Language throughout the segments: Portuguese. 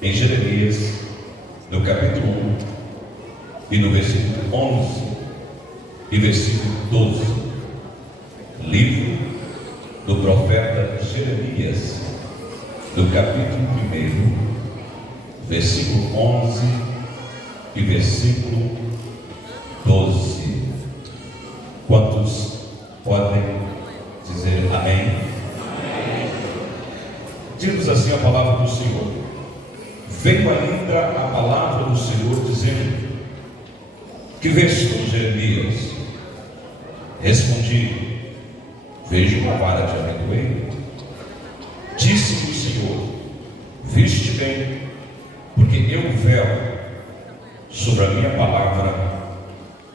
em Jeremias, no capítulo 1, e no versículo 11 e versículo 12. Livro do profeta Jeremias, no capítulo 1, versículo 11 e versículo 12. Quantos podem dizer amém? Amém. Diz assim a palavra do Senhor: veio ainda a palavra do Senhor dizendo: que vês tu, Jeremias? Respondi: vejo uma vara de amendoim. Disse-me o Senhor: viste bem, porque eu velo sobre a minha palavra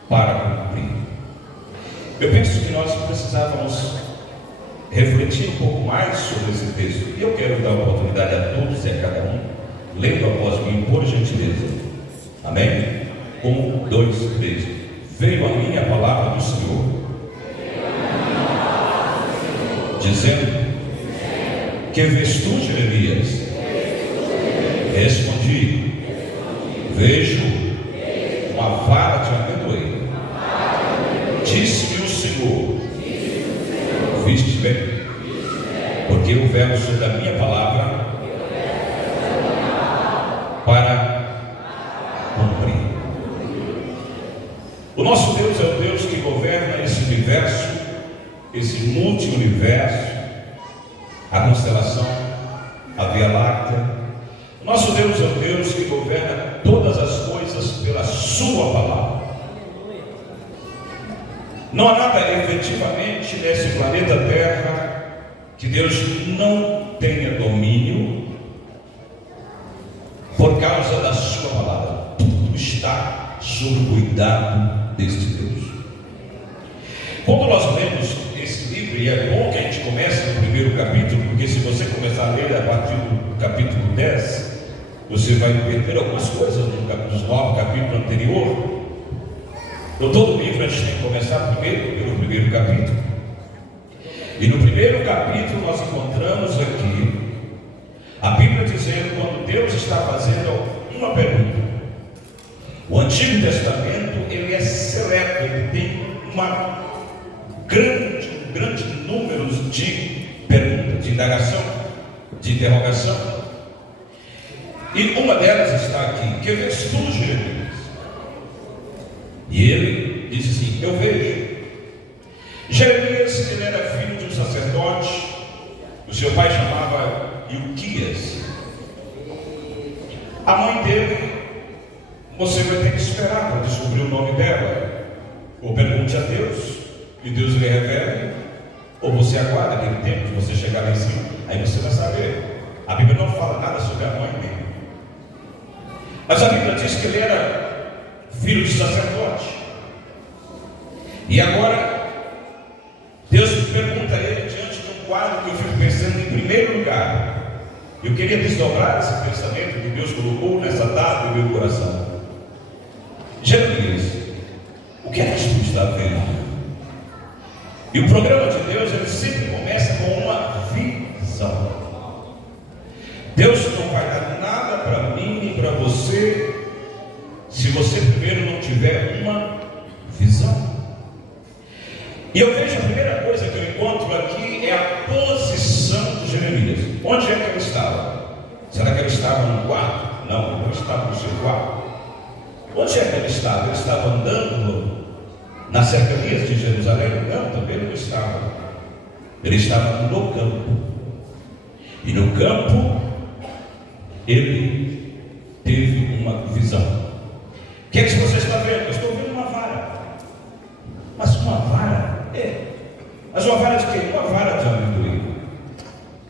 para cumprir. Eu penso que nós precisávamos refletir um pouco mais sobre esse texto, e eu quero dar oportunidade a todos e a cada um, lendo após mim, por gentileza. Amém? 1, 2, 3. Veio a mim a palavra do Senhor, dizendo: que vês tu, Jeremias? Respondi: vejo uma vara de amendoim. Disse-me o Senhor: viste bem, porque eu velo sobre a minha palavra para cumprir. O nosso Deus é o Deus que governa esse universo, esse multi-universo, a constelação, a Via Láctea. O nosso Deus é o Deus que governa todas as coisas pela sua palavra. Não há nada efetivamente nesse planeta Terra que Deus não tenha domínio por causa da sua palavra. Tudo está sob o cuidado deste Deus. Quando nós lemos esse livro, e é bom que a gente comece no primeiro capítulo, porque se você começar a ler a partir do capítulo 10, você vai perder algumas coisas dos 9 capítulos anteriores. Então, todo livro a gente tem que começar primeiro pelo primeiro capítulo. E no primeiro capítulo nós encontramos aqui a Bíblia dizendo, quando Deus está fazendo uma pergunta. O Antigo Testamento, ele é seleto, ele tem um grande número de perguntas, de indagação, de interrogação. E uma delas está aqui: que vês tu, Jeremias? E ele disse assim: eu vejo. Jeremias, ele era filho de um sacerdote. O seu pai chamava Ilquias. A mãe dele, você vai ter que esperar para descobrir o nome dela. Ou pergunte a Deus, e Deus lhe revele, ou você aguarda aquele tempo de você chegar lá em cima, aí você vai saber. A Bíblia não fala nada sobre a mãe dele, mas a Bíblia diz que ele era filho de sacerdote. E agora Deus pergunta a ele diante de um quadro que eu fico pensando. Em primeiro lugar, eu queria desdobrar esse pensamento que Deus colocou nessa data no meu coração. Jeremias, o que é que tu está vendo? E o programa de Deus, ele sempre começa com uma visão. Deus não vai dar nada para mim e para você se você primeiro não tiver uma visão. E eu vejo, a primeira coisa que eu encontro aqui é a posição de Jeremias. Onde é que ele estava? Será que ele estava no quarto? Não, ele não estava no seu quarto. Onde é que ele estava? Ele estava andando nas cercanias de Jerusalém? Não, também não estava. Ele estava no campo. E no campo, ele teve uma visão. O que é que você está vendo? Eu estou vendo uma vara. Mas uma vara? Mas uma vara de quê? Uma vara de amendoim.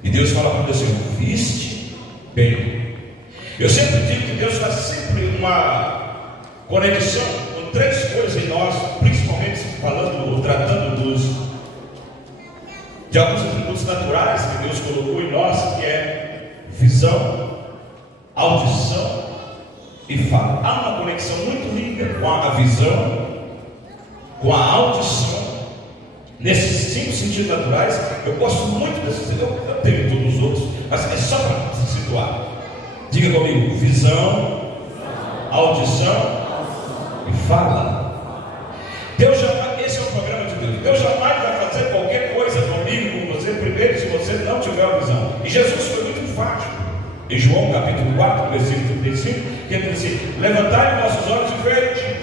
E Deus fala para você: viste bem. Eu sempre digo que Deus faz sempre uma conexão com 3 coisas em nós, principalmente falando ou tratando de alguns atributos naturais que Deus colocou em nós, que é visão, audição e fala. Há uma conexão muito rica com a visão, com a audição, nesses 5 sentidos naturais. Eu gosto muito desses, eu tenho todos os outros, mas é só para se situar. Diga comigo: visão, audição e fala. Deus jamais, esse é o programa de Deus. Deus jamais vai fazer qualquer coisa comigo, com você, primeiro, se você não tiver a visão. E Jesus foi muito enfático. Em João capítulo 4, versículo 35, que ele diz assim: levantai os vossos olhos e vede.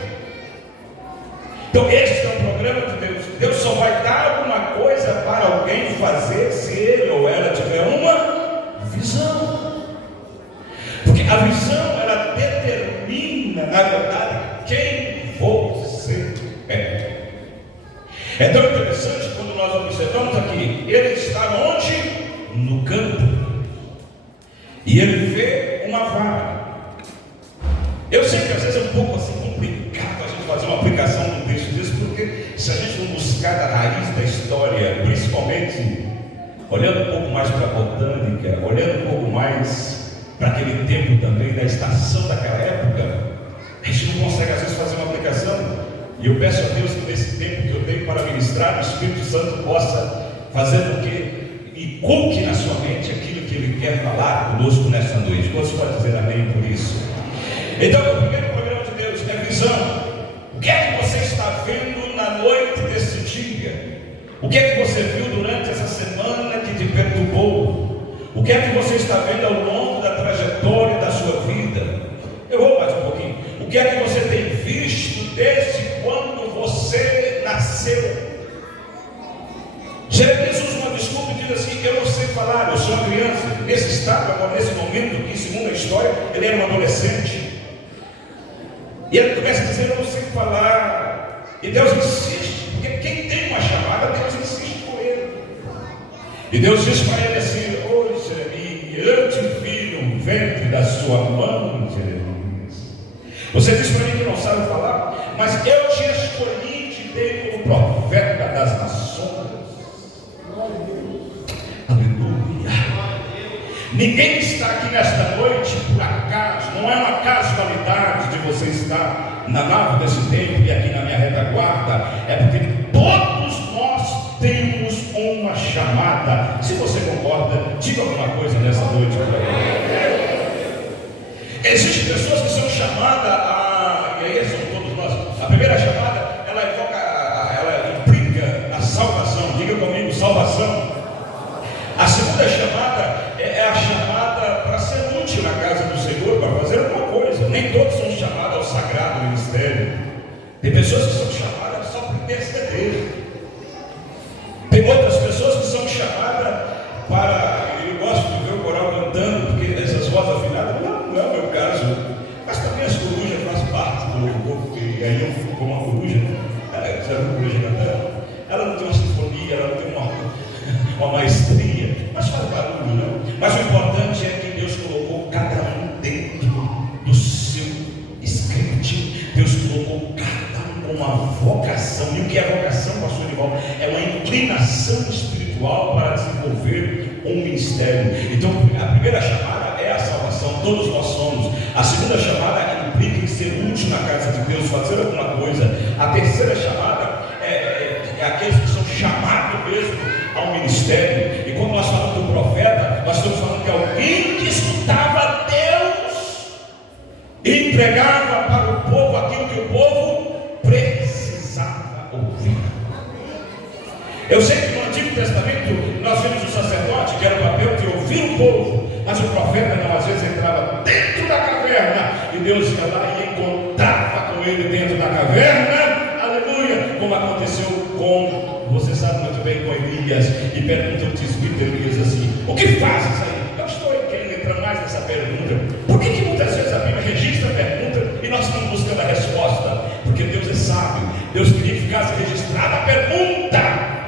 Então este é o programa de Deus. Deus só vai dar alguma coisa para alguém fazer se ele ou ela tiver uma visão. Porque a visão, ela determina, na verdade, quem você é. É tão interessante quando nós observamos aqui, ele está onde? No campo. E ele vê uma vara. Eu sei que às vezes é um pouco assim complicado a gente fazer uma aplicação de um texto desse, porque se a gente não buscar a raiz da história, principalmente olhando um pouco mais para a botânica, olhando um pouco mais para aquele tempo também da estação daquela época, a gente não consegue às vezes fazer uma aplicação. E eu peço a Deus que nesse tempo que eu tenho para ministrar, o Espírito Santo possa fazer com que inculque na sua mente aquilo que Ele quer falar conosco nessa noite. Você pode dizer amém por isso? Então, o primeiro programa de Deus é visão. O que é que você está vendo na noite desse dia? O que é que você viu durante essa semana que te perturbou? O que é que você está vendo ao longo da trajetória da sua vida? Eu vou mais um pouquinho. O que é que você tem visto desde quando você nasceu? Jeremias usa uma desculpa e diz assim: eu não sei falar, eu sou uma criança. Nesse estado, agora nesse momento, que segundo a história, ele era um adolescente. E ele começa a dizer: eu não sei falar. E Deus insiste, porque quem tem uma chamada, Deus insiste com ele. E Deus diz para ele assim: ô Jeremias, eu te vi no ventre da sua mãe, Jeremias. Você diz para mim que não sabe falar, mas eu te escolhi e te dei como profeta das nações. Aleluia. Ninguém está aqui nesta noite por acaso. Não é uma casualidade de você estar na nave desse tempo e aqui na minha retaguarda. É porque todos nós temos uma chamada. Se você concorda, diga alguma coisa nessa noite. Existem pessoas que são chamadas e aí são todos nós. A primeira chamada, ela evoca, ela implica a salvação. Diga comigo: salvação. A segunda chamada é a chamada para ser útil na casa do Senhor, para fazer alguma coisa. Nem todos são chamados ao sagrado ministério. Tem pessoas que são chamadas só para interceder. Tem outras pessoas que são chamadas para... Eu gosto de ver o coral cantando, porque essas vozes afinadas não é o meu caso. Mas também as corujas fazem parte do corpo, e aí eu fico como uma coruja. Sabe uma coruja cantando? Ela não tem uma sinfonia, ela não tem uma maestria, mas faz barulho, não? Mas o importante é que Deus colocou cada um dentro do seu script. Deus colocou cada um com uma vocação. E o que é vocação, pastor Nival? É uma inclinação espiritual para desenvolver um ministério. Então a primeira chamada é a salvação, todos nós somos. A segunda chamada implica em ser útil na casa de Deus, fazer alguma coisa. A terceira chamada é aqueles que são chamados mesmo ao ministério. E quando nós falamos do profeta, nós estamos falando de alguém que escutava Deus e entregava para o povo aquilo que o povo precisava ouvir. Eu sei que no Antigo Testamento nós vimos o sacerdote, que era o papel de ouvir o povo, mas o profeta não, às vezes entrava dentro da caverna e Deus ia lá e encontrava com ele dentro da caverna, aleluia, como aconteceu com, você sabe muito bem, com Elias. E pergunta o Espírito Elias assim: o que fazes aí? Eu estou querendo entrar mais nessa pergunta. Por que muitas vezes a Bíblia registra a pergunta e nós estamos buscando a resposta? Porque Deus é sábio. Deus queria que ficasse registrada a pergunta,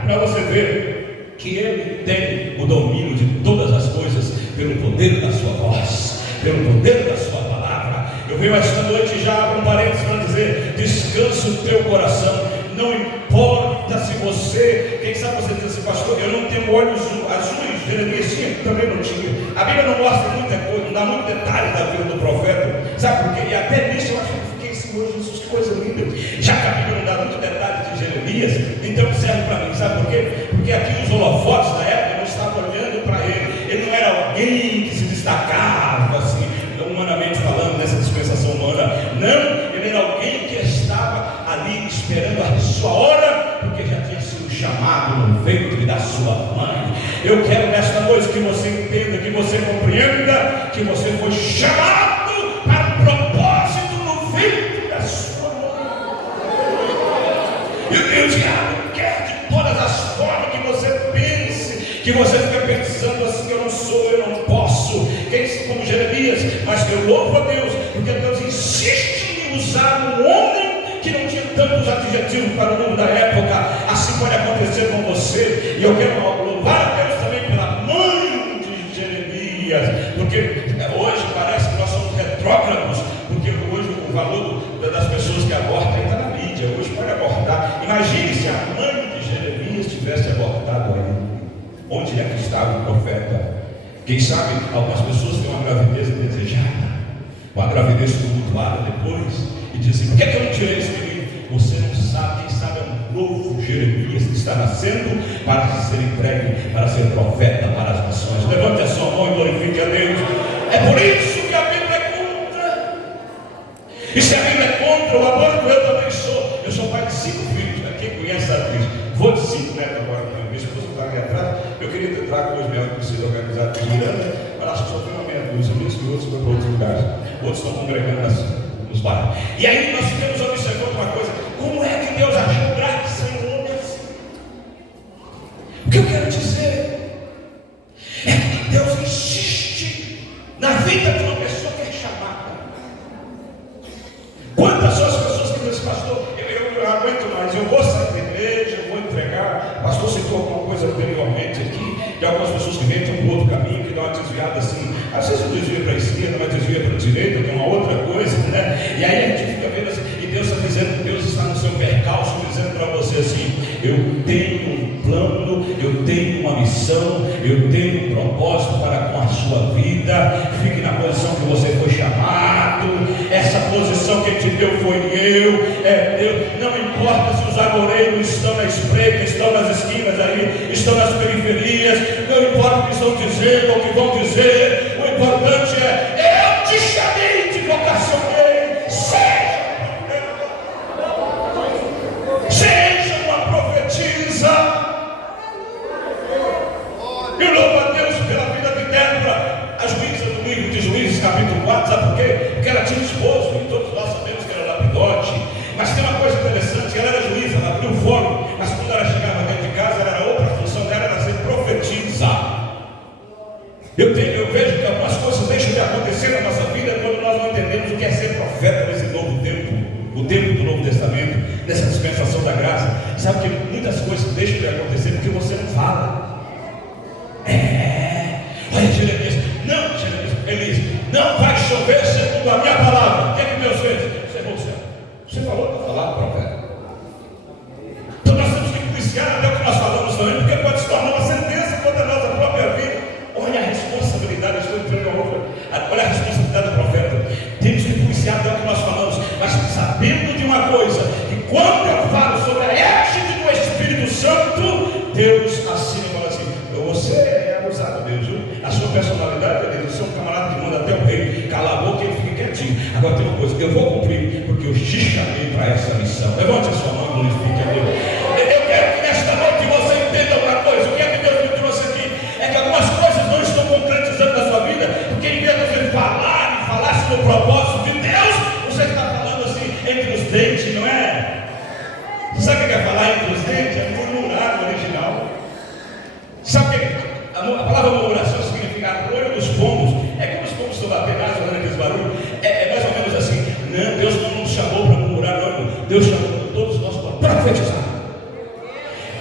para você ver que Ele tem o domínio de todas as coisas pelo poder da sua voz, pelo poder da sua palavra. Eu venho esta noite, já abro um parênteses para dizer: descansa o teu coração. Não importa se você, quem sabe você diz assim: pastor, eu não tenho olhos azuis. Jeremias tinha, também não tinha. A Bíblia não mostra muita coisa, não dá muito detalhe da vida do profeta. Sabe por quê? E até nisso eu acho que fiquei assim: hoje, Jesus, que coisa linda. Já que a Bíblia não dá muito detalhe de Jeremias, então serve para mim. Sabe por quê? Porque aqui os holofotes da época não estavam olhando para ele. Ele não era alguém que se destacava assim. Eu quero nesta noite que você entenda, que você compreenda que você foi chamado para o propósito no ventre da sua mãe. E o diabo quer de todas as formas que você pense, que você fica pensando assim: eu não sou, eu não posso. Quem se como Jeremias, mas eu louvo a Deus, porque Deus insiste em usar um homem que não tinha tantos adjetivos para o mundo da época. Assim pode acontecer com você. E eu quero louvar a Deus também pela mãe de Jeremias, porque hoje parece que nós somos retrógrados, porque hoje o valor das pessoas que abortam está na mídia. Hoje pode abortar. Imagine se a mãe de Jeremias tivesse abortado ele. Onde é que estava o profeta? Quem sabe algumas pessoas têm uma gravidez desejada, uma gravidez tumultuada depois, e dizem: por que eu não tirei esse menino? Você não sabe. Quem sabe é um novo Jeremias que está nascendo para ser entregue, para ser profeta para as nações. Levante a sua mão e glorifique a Deus. É por isso que a Bíblia é contra. E se a Bíblia é contra o aborto, eu também sou. Eu sou pai de 5 filhos. Quem conhece a atriz? Vou de 5 netos agora. Minha esposa está ali atrás. Eu queria ter trago 2 meses para ser organizado em Miranda, mas acho que só tem uma meia dúzia disso e outros foram para outros lugares. Outros estão congregando nos bairros. E aí nós ficamos observando uma coisa: como é que Deus achou graça em um homem assim? O que eu quero dizer é que Deus insiste na vida de uma pessoa que é chamada. Quantas são as pessoas que dizem: pastor, eu não aguento mais, eu vou sair da igreja, eu vou entregar. Pastor citou alguma coisa anteriormente aqui, de algumas pessoas que vêm para um outro caminho, que dão uma desviada assim, às vezes não desvia para a esquerda, mas desvia para a direita, que é uma outra coisa, né? E aí a gente fica vendo assim, e Deus está dizendo, Deus está no seu percalço, dizendo para você assim: eu tenho um plano, eu tenho uma missão, eu tenho um propósito para com a sua vida. Fique na posição que você foi chamado. Essa posição que te deu foi eu, é Deus. Não importa se os agoreiros estão na espreita, estão nas esquinas aí, estão nas periferias, não importa o que estão dizendo ou o que vão dizer. O importante é: eu te chamei, te vocacionei. Seja uma profetisa. Eu louvo a Deus pela vida de Débora, a juíza do livro de Juízes, capítulo 4. Sabe por quê? Porque ela tinha esposo, e todos nós sabemos que era lapidote. Mas tem uma coisa interessante: ela era juíza, ela abriu o fórum, mas quando ela chegava dentro de casa, era outra função dela, era ser profetisa. Eu vejo que algumas coisas deixam de acontecer na nossa vida quando nós não entendemos o que é ser profeta nesse novo tempo, o tempo do Novo Testamento, nessa dispensação da graça. Sabe que muitas coisas deixam de acontecer porque você não fala. Olha, Jeremias, Elias, não vai chover segundo a minha palavra. O que é que Deus fez? Você falou para falar, profeta. Então nós temos que policiar até o que nós falamos também, porque pode se tornar uma sentença contra a nossa própria vida. Olha a responsabilidade, estou entrando em outra. Olha a responsabilidade do profeta. Temos que policiar até o que nós falamos, mas sabendo de uma coisa: que quando eu falo sobre a égide do Espírito Santo, Deus assina e fala assim: você é abusado, Deus, viu? A sua personalidade, Deus, eu sou um camarada que manda até o rei calar a boca e ele fica quietinho. Agora tem uma coisa: eu vou cumprir, porque eu te chamei para essa missão. Levante a sua mão e glorifique a Deus. Eu quero que nesta noite você entenda uma coisa: o que é que Deus me trouxe aqui? É que algumas coisas não estão concretizando na sua vida, porque em vez de você falar e falar sobre o propósito de Deus, você está falando assim entre os dentes, não é? Sabe o que é falar entre os dentes? É murmurar no original. Sabe o que a palavra murmuração significa olho dos pombos? É como os pombos estão batendo, fazendo aqueles barulhos. É mais ou menos assim: não, Deus não nos chamou para murmurar, não. Deus chamou todos nós para profetizar.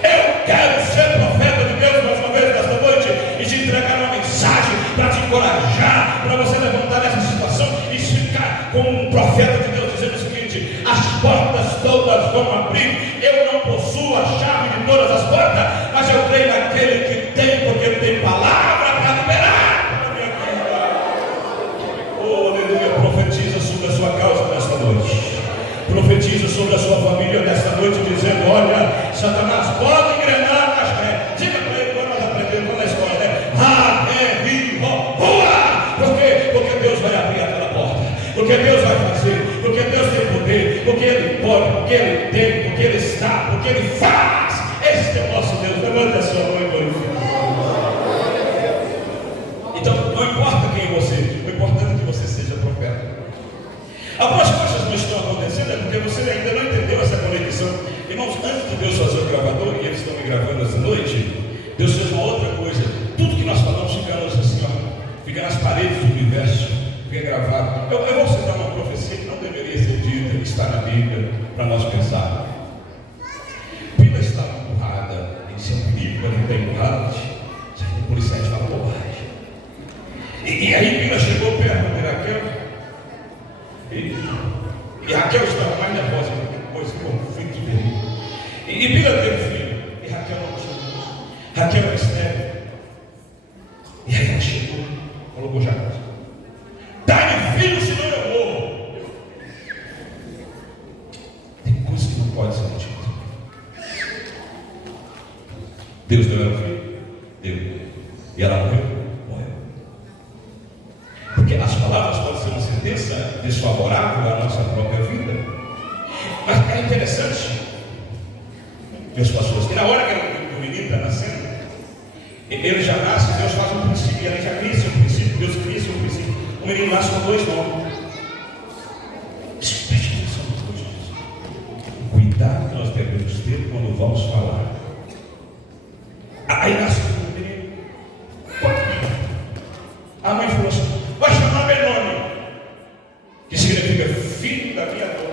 Eu quero ser profeta de Deus mais uma vez nesta noite e te entregar uma mensagem para te encorajar, para você levantar nessa situação e ficar como um profeta de Deus, dizendo o seguinte: as portas todas vão abrir. Eu não possuo a chave de todas as portas, mas eu creio naquele que tem, porque ele tem palavra para liberar na minha vida. Oh, aleluia. Profetiza sobre a sua causa nesta noite. Profetiza sobre a sua família nesta noite, dizendo: olha, Satanás pode engrenar nas ré. Diga para ele, quando nós aprendemos na escola, rua. Por quê? Porque Deus vai abrir aquela porta, porque Deus vai fazer, porque Deus tem poder, porque Ele pode, porque Ele tem, porque Ele está, porque Ele faz. Este é o nosso Deus. Levanta a sua mão e glorifica. Eu vou citar uma profecia que não deveria ser dita, que está na Bíblia, para nós pensar. Bila estava empurrada em seu perigo, quando ele está empurrado, o policial fala bobagem. E aí Bila chegou perto de Raquel, e Raquel estava mais nervosa do que coisa, que conflito dele. E Bila teve filho, e Raquel não tinha. Raquel era estéril. E aí ela chegou, colocou já. Dá-me filho, senão eu morro. Tem coisa que não pode ser dita. Deus deu ela filho? Deu. E ela morreu? Morreu. Porque as palavras podem ser uma sentença desfavorável à nossa própria vida. Mas é interessante, meus pastores, que na hora que o menino está nascendo, ele já nasce, Deus faz um princípio, ele já cria um princípio, Deus cria um princípio. O menino nasce com 2 nomes. Preste atenção nas coisas. O cuidado que nós devemos ter quando vamos falar. Aí nasce o menino. A mãe falou assim: vai chamar Benoni, que significa filho da minha dor.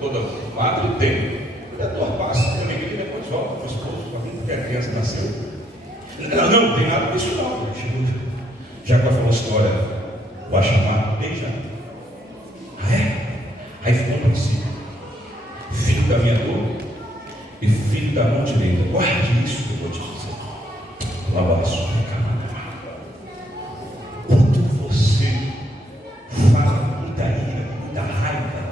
Toda madre tem. A dor passa, a alegria depois volta para o esposo, para a criança nasceu. Não tem nada disso não. Jacó falou assim: olha, vai chamar Benjamim. Ah é? Aí ficou um princípio: filho da minha dor e filho da mão direita. Guarde isso que eu vou te dizer. Lá isso fica. Quando você fala muita ira, muita raiva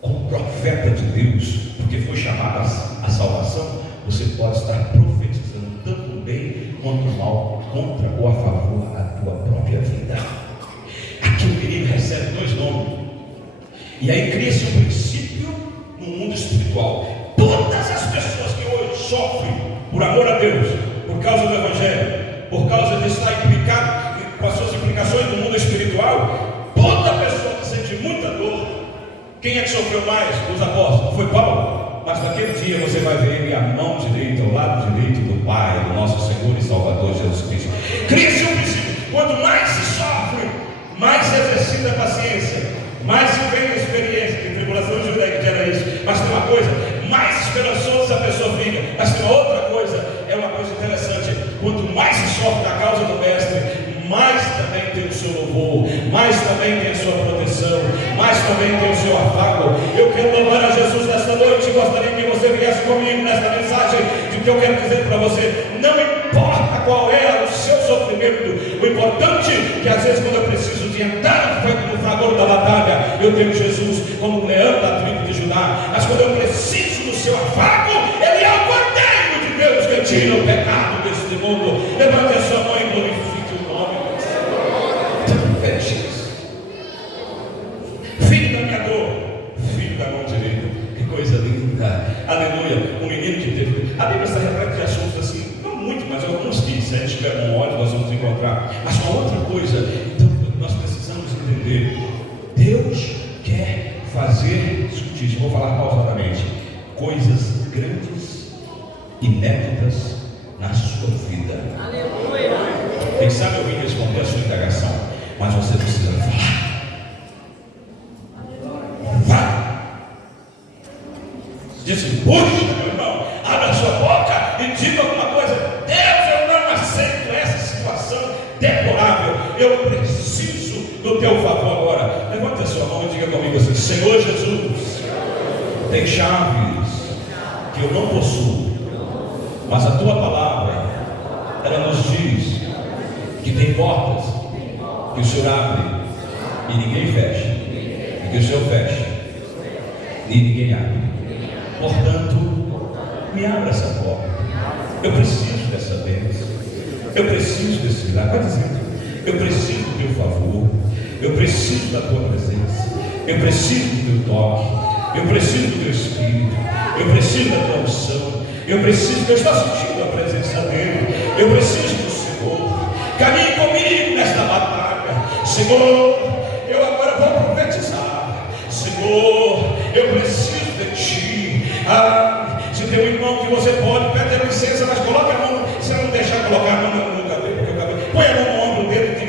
com o profeta de Deus, porque foi chamado à salvação, você pode estar profetizando tanto o bem quanto o mal, contra ou a favor da tua própria vida. Aqui o menino recebe 2 nomes, e aí cria-se um princípio no mundo espiritual. Todas as pessoas que hoje sofrem por amor a Deus, por causa do Evangelho, por causa de estar implicado com as suas implicações no mundo espiritual, toda pessoa que sente muita dor. Quem é que sofreu mais dos apóstolos? Foi Paulo. Mas naquele dia você vai ver ele à mão direita, ao lado direito do Pai, do nosso Senhor e Salvador Jesus Cristo. Cria-se um princípio: quanto mais se sofre, mais se exercita a paciência, mais se vem a experiência. Que tribulação judaica era isso. Mas tem uma coisa: mais esperançosa a pessoa fica. Mas tem uma outra coisa, é uma coisa interessante: quanto mais se sofre na causa do Mestre, mais também tem o seu louvor, mais também tem a sua proteção, mais também tem o seu afago. Eu quero louvar a Jesus nesta noite. Gostaria que você viesse comigo nesta mensagem, de que eu quero dizer para você: não importa qual é o seu sofrimento, o importante é que às vezes, quando eu preciso de entrar no fragor da batalha, eu tenho Jesus como o leão da tribo de Judá. Mas quando eu preciso do seu afago, ele é o Cordeiro de Deus que tira o pecado deste mundo. Levante a sua mão e glorifique o nome. Filho da minha dor, filho da mão direita. Que coisa linda, aleluia. Um menino que teve. A Bíblia está repleta de assuntos assim, não muito, mas alguns que, se a gente tiver bom olho, nós vamos encontrar. Mas uma outra coisa, então nós precisamos entender: Deus quer fazer, escute, vou falar pausadamente, coisas grandes, inéditas na sua vida. Aleluia. Quem sabe eu vim responder a sua indagação, mas você precisa falar. Vai! Diz assim: puxa, meu irmão, abre a sua boca e diga alguma coisa. Deus, eu não aceito essa situação deplorável. Eu preciso do teu favor agora. Levante a sua mão e diga comigo assim: Senhor Jesus, tem chaves que eu não possuo, mas a tua palavra, ela nos diz que tem portas que o Senhor abre e ninguém fecha, e que o Senhor fecha e ninguém abre. Portanto, me abra essa porta. Eu preciso dessa bênção, eu preciso desse milagre. Vai dizendo: eu preciso do teu favor, eu preciso da tua presença, eu preciso do teu toque, eu preciso do teu Espírito, eu preciso da tua unção, eu estou sentindo a presença dele, eu preciso do Senhor. Caminhe comigo nesta batalha, Senhor. Eu agora vou profetizar, Senhor. Eu preciso de ti. Se tem um irmão que você pode, pede licença, mas coloque a mão. Se não deixar colocar a mão no cabelo, põe a mão no ombro dele.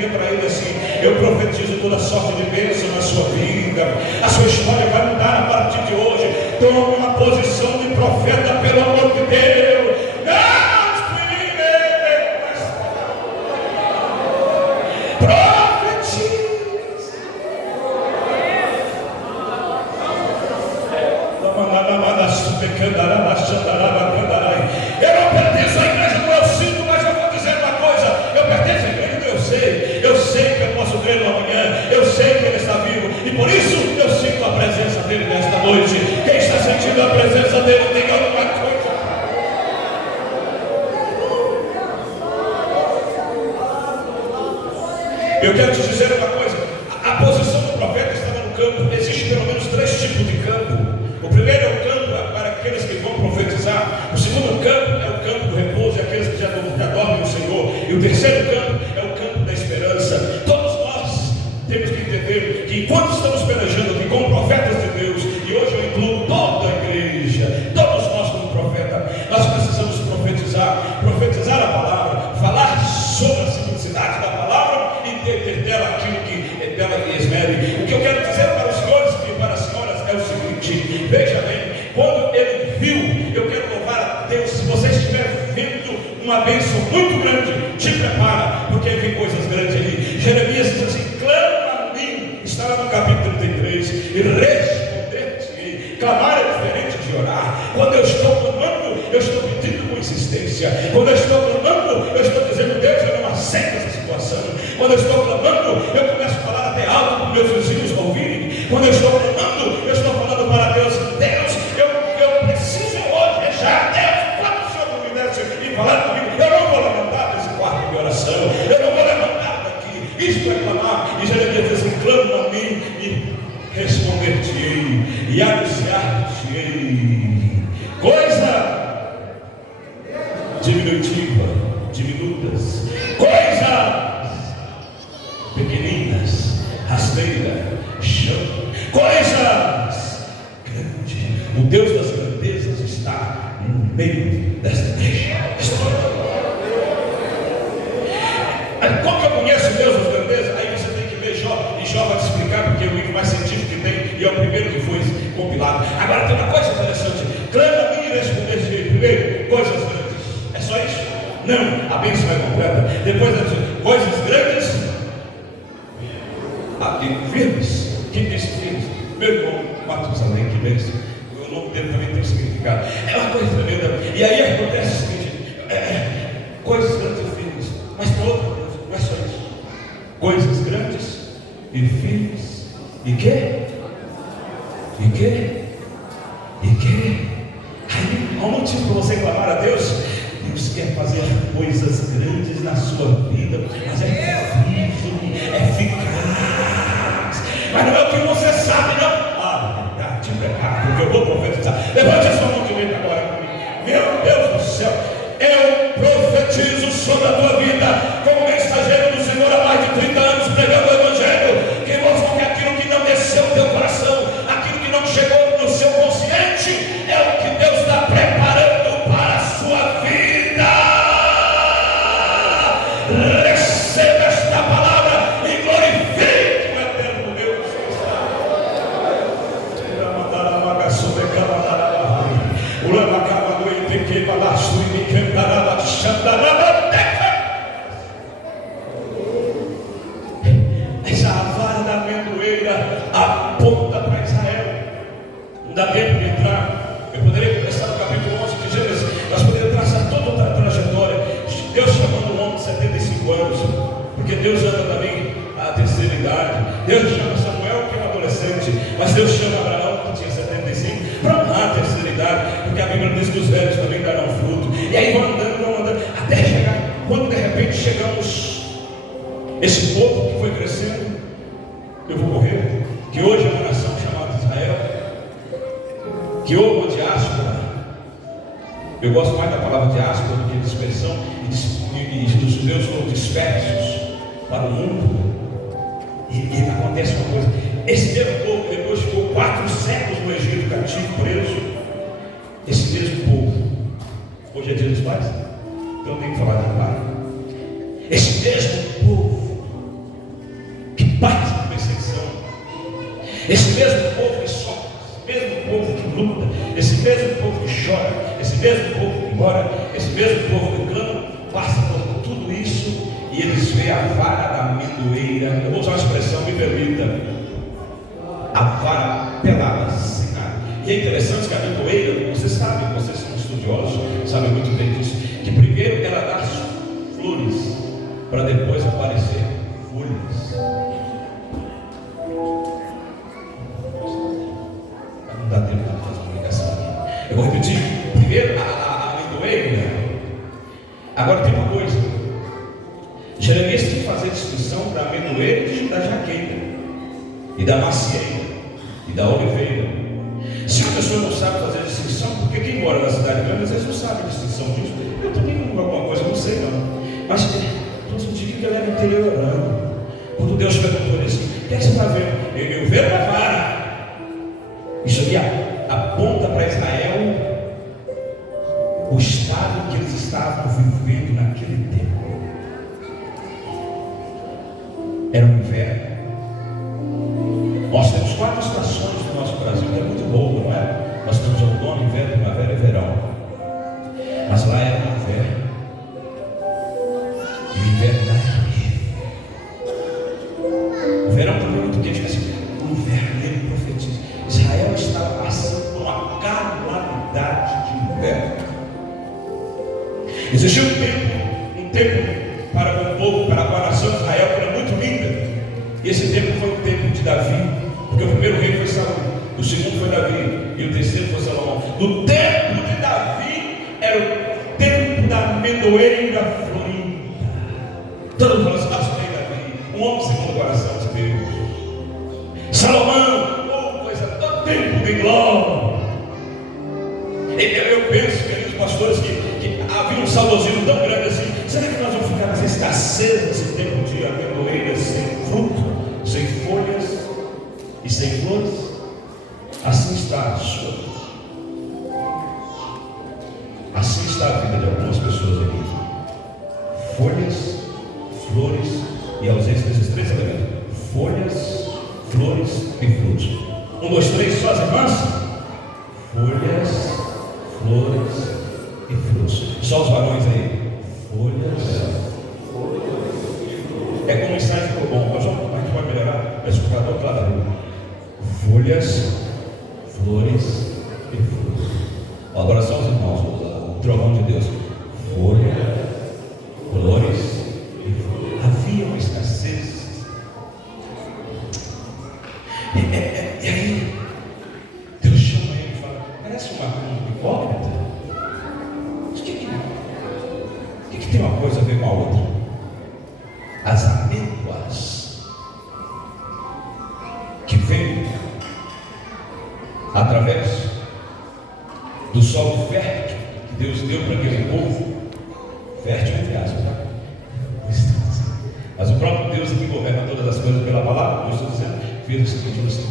Eu profetizo toda sorte de bênção na sua vida. A sua história vai mudar a partir de hoje. Tome uma posição de profeta, pelo amor de Deus. Não experimenta. Profetize. Eu não pertenço à igreja do meu cinto, mas eu vou dizer uma coisa: eu pertenço à igreja do eu sei que eu posso ver no amanhã, eu sei que Ele está vivo, e por isso eu sinto a presença dEle nesta noite. Quem está sentindo a presença dEle, diga alguma coisa. Eu quero te dizer uma coisa: a posição do profeta estava no campo. Existe pelo menos 3 tipos de campo. O primeiro é o campo para aqueles que vão profetizar. O segundo campo é o campo do repouso, e aqueles que já dormem no Senhor. E o terceiro campo é o campo da esperança. Todos nós temos que entender que enquanto estamos pelejando aqui como profetas de Deus, e hoje eu incluo toda a igreja, todos nós como profeta, nós precisamos profetizar a palavra, falar sobre a simplicidade da palavra e ter dela aquilo que dela esmere. O que eu quero dizer para os senhores e para as senhoras é o seguinte: veja bem, quando ele viu, eu quero louvar a Deus. Se você estiver vendo uma bênção muito grande, te prepara, porque vem coisas grandes ali. Jeremias diz assim: clama a mim, está lá no capítulo 33, e responder-te-ei. Clamar é diferente de orar. Quando eu estou clamando, eu estou pedindo com insistência. Quando eu estou clamando, eu estou dizendo: Deus, eu não aceito essa situação. Quando eu estou clamando, eu começo a falar até alto para os meus vizinhos ouvirem. Quando eu estou clamando, eu estou falando para Deus: Deus, eu preciso hoje já. Deus, quando o Senhor me desse e falar comigo, eu não vou levantar desse quarto de oração, eu não vou levantar daqui. Isto é clamar. E Jeremias diz assim: clama a mim e responder-te-ei e anunciar-te-ei coisa diminutas, coisas pequeninas, rasteira, chão, coisas grandes. O Deus das grandezas está no meio desta igreja. Como que eu conheço o Deus das grandezas? Aí você tem que ver Jó, e Jó vai te explicar, porque é o livro mais científico que tem, e é o primeiro que foi compilado. Agora tem uma coisa interessante: clama a mim e responder-te. Primeiro, coisas grandes. É só isso? Não, a bênção é completa. Depois, coisas grandes e firmes. Quem disse firmes? Meu irmão Matusalém, que bênção. O nome dele também tem significado. É uma coisa tremenda. E aí acontece o seguinte: coisas grandes e firmes. Mas tem outra coisa, não é só isso. Coisas grandes e firmes. E quê? E quê? E quê? Aí, há um motivo para você clamar a Deus. Deus quer fazer coisas grandes na sua vida, mas é firme, é eficaz. Mas não é o que você sabe, não. Ah, te pregar, porque eu vou profetizar. Levante a sua mão direita agora comigo. Meu Deus do céu, eu profetizo sobre a tua vida, como mensageiro do Senhor há mais de 30 anos, pregando o Evangelho, que mostra que aquilo que não desceu no teu coração, aquilo que não chegou no seu consciente, é o que Deus está preparando para a sua vida. Receba esta palavra e glorifique o eterno Deus. Essa vara da amendoeira aponta para Israel. Não dá tempo de entrar. Eu poderia começar no capítulo 11 de Gênesis. Nós poderíamos traçar toda a trajetória. Deus chamando um homem de 75 anos, porque Deus ama também a terceira idade. Deus chama Samuel, que é um adolescente, mas Deus chama Abraão, que tinha 75, para honrar a terceira idade, porque a Bíblia diz que os velhos também darão fruto. E aí vão andando, até chegar, quando de repente chegamos, esse povo que foi crescendo, eu vou correr, que hoje é uma nação chamada Israel, que houve uma diáspora. Eu gosto mais da palavra diáspora do que dispersão, e os judeus foram dispersos para o mundo. E acontece uma coisa: esse mesmo povo depois ficou 4 séculos no Egito, cativo, preso. Esse mesmo povo, hoje é dia dos pais, então tem que falar de pai. Esse mesmo povo que Esse mesmo povo que sofre, esse mesmo povo que luta, esse mesmo povo que chora, esse mesmo povo que ora, esse mesmo povo que clama, passa por tudo isso e eles veem a vara da amendoeira. Eu vou usar uma expressão, me permita, a vara pelada, sem nada. E é interessante que a amendoeira, vocês sabem, vocês são estudiosos, sabem muito bem disso, que primeiro ela dá flores para depois aparecer folhas. Não dá tempo para fazer uma ligação aqui. Eu vou repetir. Primeiro a amendoeira. Agora tem uma coisa. Jeremias tem que fazer distinção da amendoeira e da jaqueira, e da macieira, e da oliveira. Se a pessoa não sabe fazer a distinção, porque quem mora na cidade grande às vezes não sabe a distinção disso. Eu também não alguma coisa, não sei não. Mas todo dia que ele era interiorano. Quando Deus perguntou ele assim: o que é que você está vendo? Eu vejo a vara. Isso aqui aponta para Israel o estado que eles estavam vivendo naquele tempo. Era um inverno. Nós temos 4 estações no nosso Brasil, que é muito boa, não é? Nós temos outono, inverno, primavera e verão. Mas lá era um inverno. E o inverno lá é horrível. O verão também é muito quente, mas o inverno ele profetiza. Israel estava passando por uma calamidade de inverno. Existia um tempo para o povo, para a nação de Israel, que era muito linda. E esse tempo foi o tempo de Davi, porque o primeiro rei foi Saul, o segundo foi Davi e o terceiro foi Salomão. No tempo de Davi era o tempo da amendoeira florinda. Todo mundo falou assim: rei Davi, um homem segundo o coração de Deus. Salomão, oh, coisa, todo tempo de glória. Eu penso, queridos pastores, que havia um saudosismo tão grande assim. Será que nós vamos ficar nessa escassez nesse tempo de amendoeira, sem fruto, sem folhas e sem flores? Assim está a sua vida. Assim está a vida de algumas pessoas aqui. Folhas, flores e ausência desses 3 elementos: folhas, flores e frutos. 1, 2, 3, só as irmãs? Folhas, flores e frutos. Só os varões aí. Folhas. É como mensagem ficou bom. Mas a gente pode melhorar. Mas ficar do outro lado. Folhas, flores e frutos. Agora só os irmãos. O trovão de Deus. Folhas, flores e frutos. Havia uma escassez. E aí Deus chama ele e fala: parece uma hipócrita. O que tem uma coisa a ver com a outra? As amêndoas que vêm através do solo fértil que Deus deu para aquele povo, fértil entre aspas, né? Mas o próprio Deus que governa todas as coisas pela palavra, eu estou dizendo, fez o seguinte assim: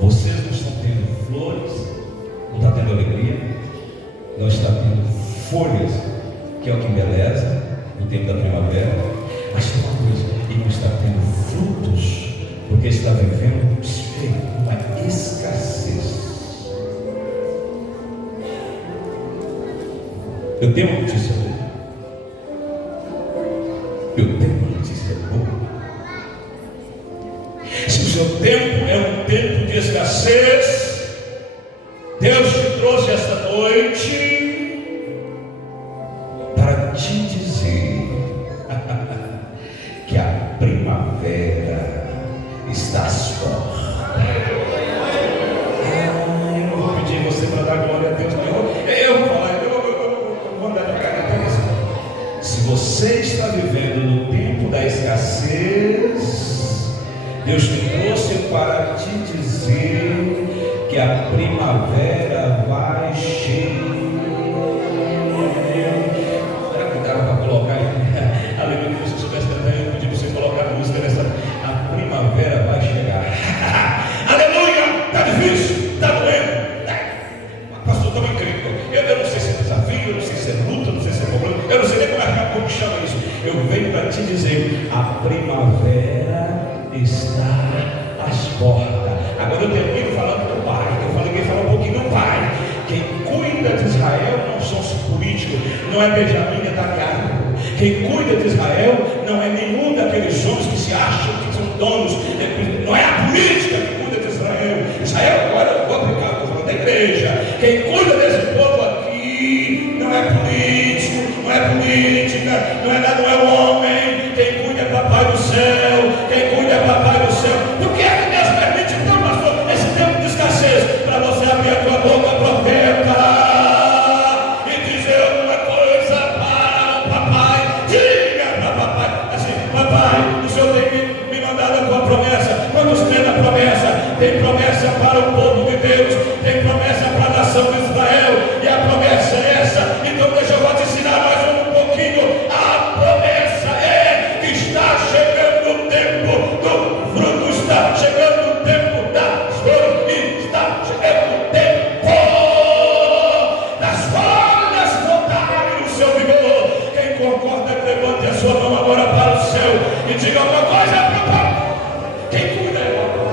vocês não estão tendo flores, não está tendo alegria, não está tendo folhas, que é o que embeleza no tempo da primavera, mas tem uma coisa: ele não está tendo frutos, porque está vivendo uma escassez. Eu tenho uma notícia boa. Eu tenho uma notícia boa. Se o seu tempo é um tempo de escassez, Deus te trouxe esta noite para te dizer que a primavera está às portas. Eu vou pedir você para dar glória a Deus. Eu vou falar, eu vou andar de cara. Se você está vivendo no tempo da escassez, Deus te trouxe para te dizer que a primavera vai chegar. Será que dava para colocar aí? Aleluia, se você soubesse cantar, eu pedi para você colocar a música nessa. A primavera vai chegar. Aleluia! Está difícil? Está doendo? Pastor, estamos incrível. Eu não sei se é desafio, eu não sei se é luta, eu não sei se é problema, eu não sei nem como chama isso. Eu venho para te dizer: a primavera está as portas. Agora eu termino falando do Pai. Eu falei que ele fala um pouquinho do Pai. Quem cuida de Israel não são os políticos, não é Benjamim Netanyahu. Quem cuida de Israel não é nenhum daqueles homens que se acham que são donos, não é a política que cuida de Israel. Israel, agora eu vou aplicar, estou falando da igreja. Quem cuida desse povo aqui não é político, não é política, não é nada, não é homem. Quem cuida é Papai do céu, quem cuida é Papai do céu. Por que é que Deus permite, então, pastor, esse tempo de escassez? Para você abrir a tua boca, profeta, e dizer alguma coisa para o papai. Diga para papai, assim: papai, o Senhor tem me mandado a tua promessa. Quantos creem na promessa? Tem promessa para o povo de Deus, tem promessa para a nação de Israel, e a promessa é essa. Então deixa eu te ensinar mais um pouquinho. A promessa é que está chegando o tempo do fruto, está chegando o tempo das flores, e está chegando o tempo das folhas voltarem no seu vigor. Quem concorda, levante a sua mão agora para o céu e diga alguma coisa para o Pai. Quem cuida é o Pai.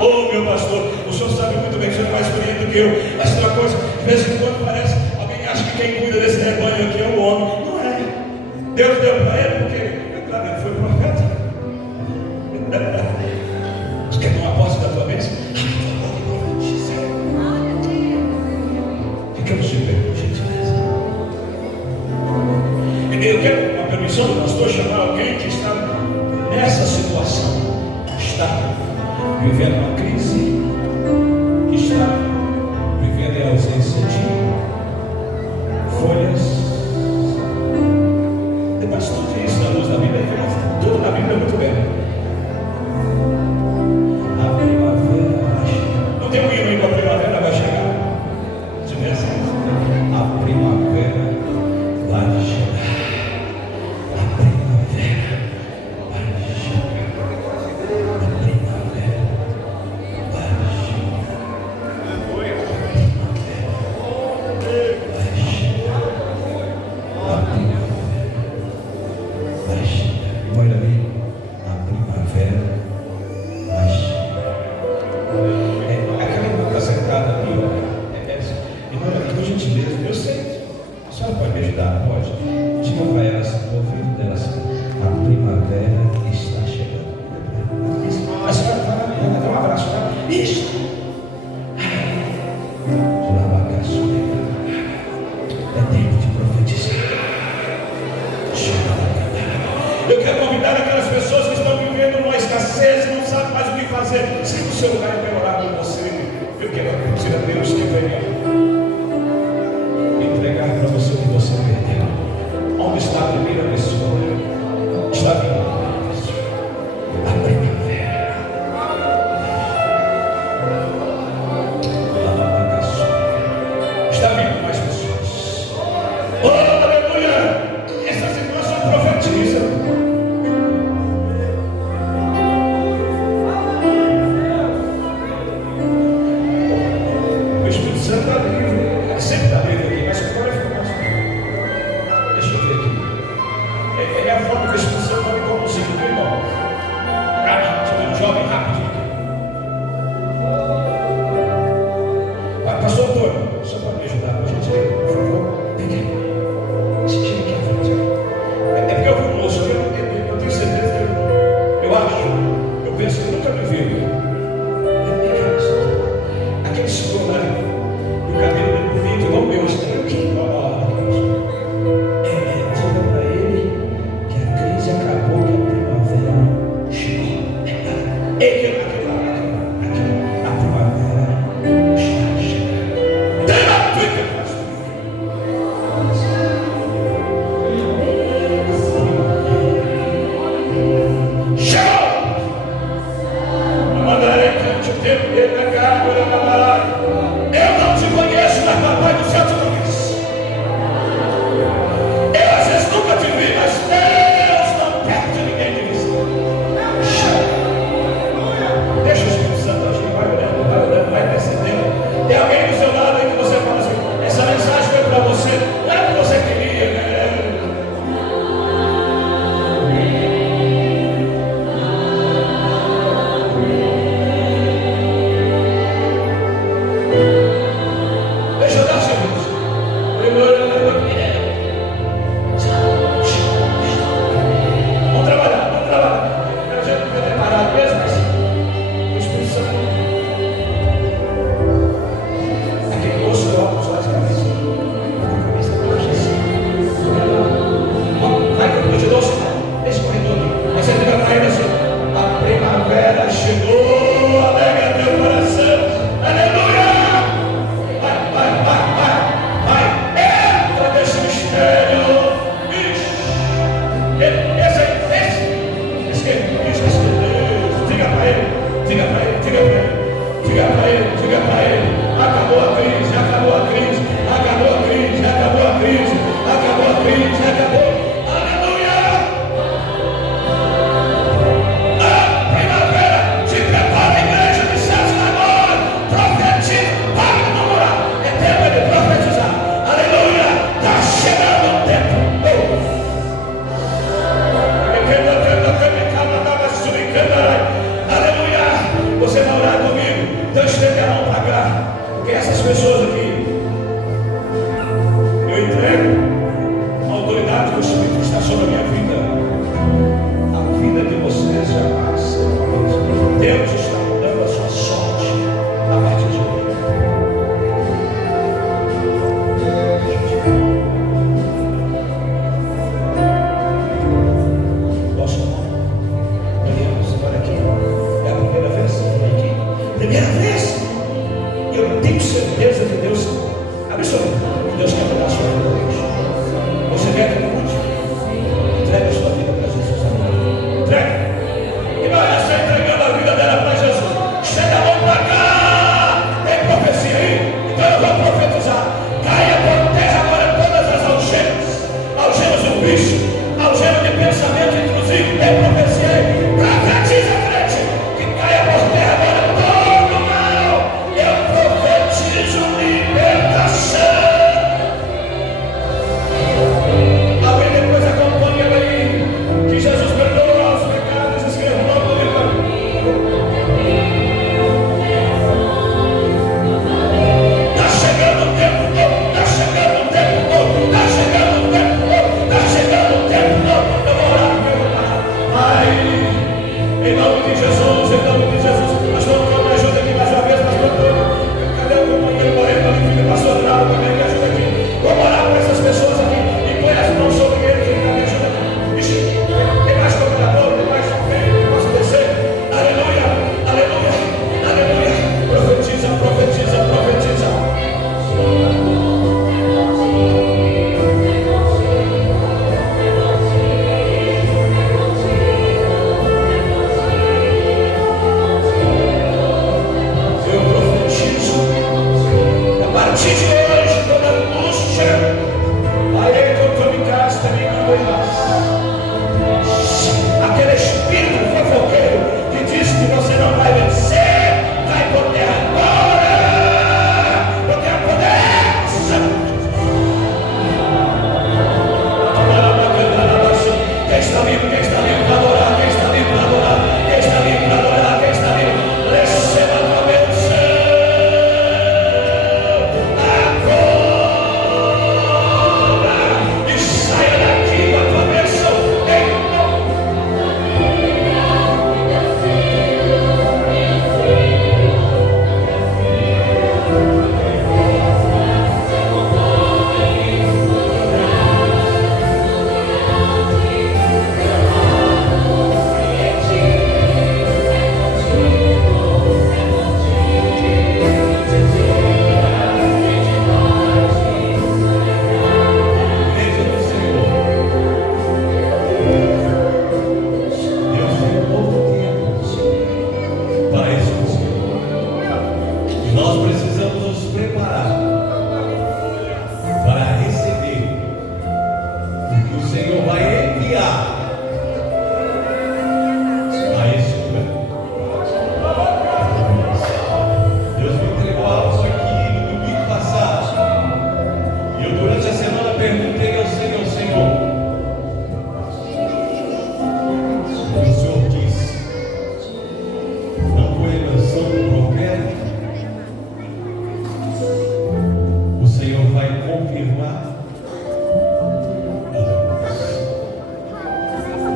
Oh, meu pastor, o senhor sabe muito bem que o senhor é mais experiente do que eu, mas tem uma coisa, de vez em quando parece, alguém acha que quem cuida desse rebanho aqui é o homem. Não é. Deus deu para ele porque, claro, ele foi profeta. Você quer tomar posse da tua bênção? Ficamos de pé, por gentileza. Eu quero, com a permissão do pastor, chamar alguém que está nessa situação, está vivendo uma crise, que está vivendo em ausência de folhas. Depois de tudo isso na luz da Bíblia, tudo na Bíblia é muito bem. A primavera vai chegar. Não tem um hino aí, a primavera vai chegar. Se vê assim, a primavera vai chegar. A primavera vai chegar. A primavera vai chegar. A primavera vai chegar. A primavera vai chegar. Olha ali, a primavera vai chegar. Aquela irmã está sentada ali, irmã, por gentileza, eu sei, a senhora pode me ajudar, pode? Diga para ela, no ouvido dela assim: a primavera está chegando. A senhora vai dar um abraço para ela. Isso! É tempo de profetizar. Eu quero convidar aquelas pessoas que estão vivendo uma escassez e não sabem mais o que fazer. Se o seu lugar é melhorar com você, eu quero pedir a Deus que venha entregar para você o que você perdeu. Onde está a primeira pessoa? Está vindo a primavera. Está vindo mais pessoas. Oh, aleluia! Essa situação profetiza. O Espírito Santo está livre. Sempre está livre aqui, mas agora fica mais. Deixa eu ver aqui. É a forma que o Espírito Santo está me conduzindo, meu irmão. Rápido, jovem, rápido. Pastor Antônio, só para me ajudar, por gentileza, por favor. Vem aqui. Você chega aqui à frente. É porque eu vi um moço, eu tenho certeza que eu penso que nunca me viu. Aquele senhor lá, o cabelo bonito, igual o meu, está aqui. Diga para ele que a crise acabou, que a primavera chegou. está vivo, quem está vivo para adorar, quem está vivo para adorar, quem está vivo para adorar, quem está vivo, receba a tua bênção. Agora! E saia daqui com a tua bênção.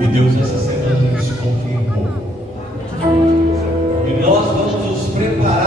E Deus essa semana nos confirmou. E nós vamos nos preparar